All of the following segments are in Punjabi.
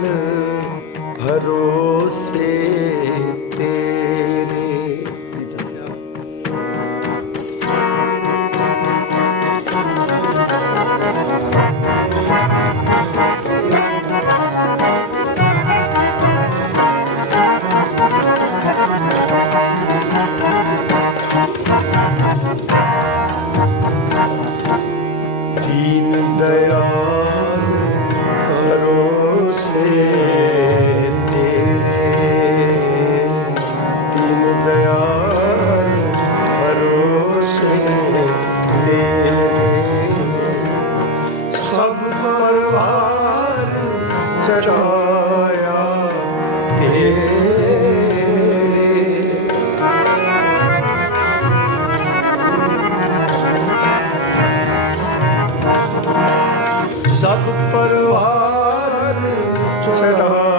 ਦਇਆਲ ਭਰੋਸੇ ਤੇਰੇ ਦੀਨ ਚੜਾਇਆ ਤੇਰੇ ਸਭ ਪਰਵਾਰ ਚੜਾਇਆ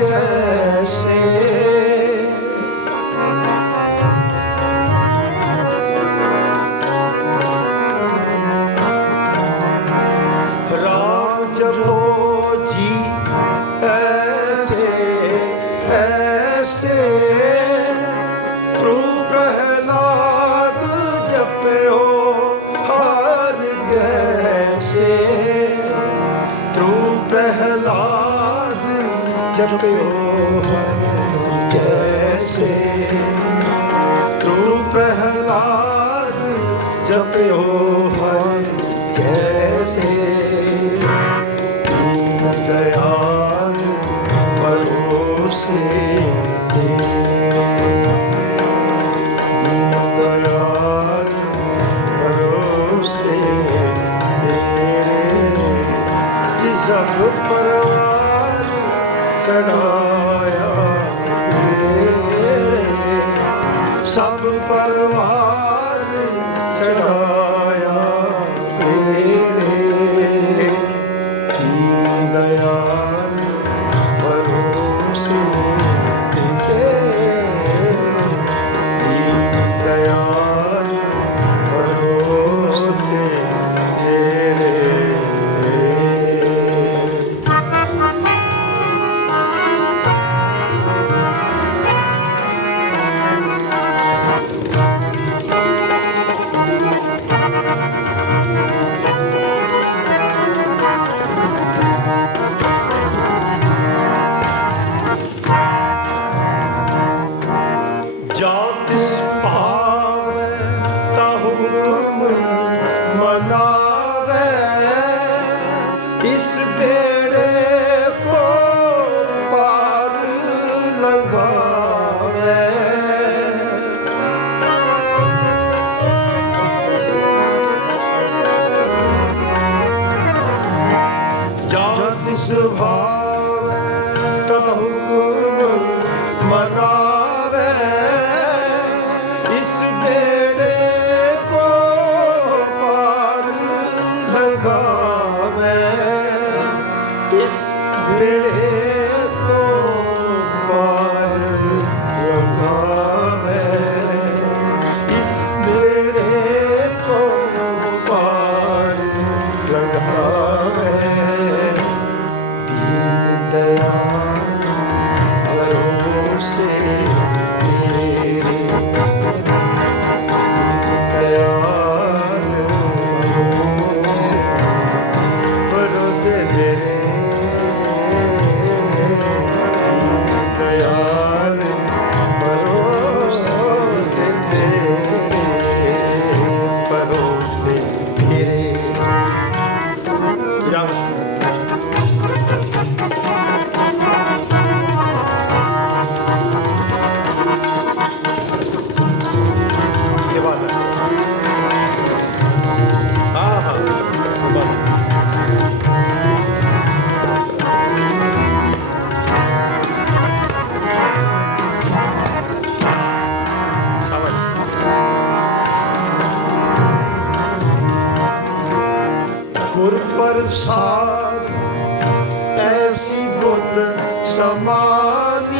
ਹਰ ਜਪਿਓ ਹਰ ਜੈਸੇ ਤ੍ਰੂ ਪ੍ਰਹਿਲਾਦ ਜਪਿਓ ਹਰ ਜੈਸੇ ਦੀਨ ਦਇਆਲ ਪਰੋਸੇ ਤੇ ਦੀਨ ਦਇਆਲ ਪਰੋਸੇ ਤੇਰੇ ਜਿਸ ਸਭ ਪਰਵਾਰ ਚੜਾਇਆ ਤੇਰੇ ਸਭ ਪਰਵਾਰ ਚੜਾਇਆ। হুকুম মানা ਸਮਾਧੀ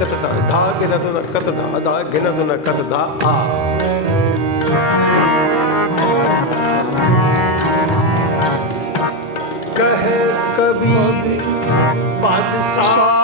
ಕತತ ಧಾ ಗಿನದು ನ ಕತದ ದಾ ಗಿನದು ನ ಕತದ ಆ कहे कबीर बादशाह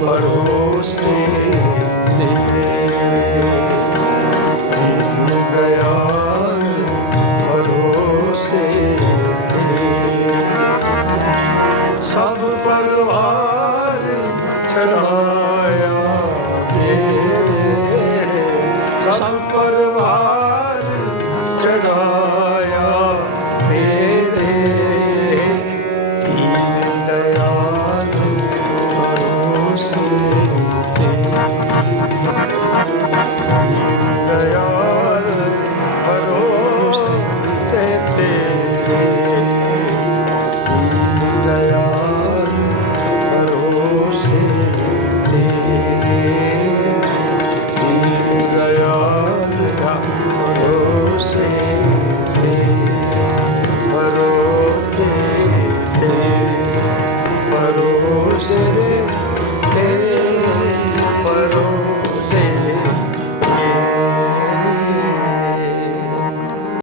परोसे ਤੇਰੇ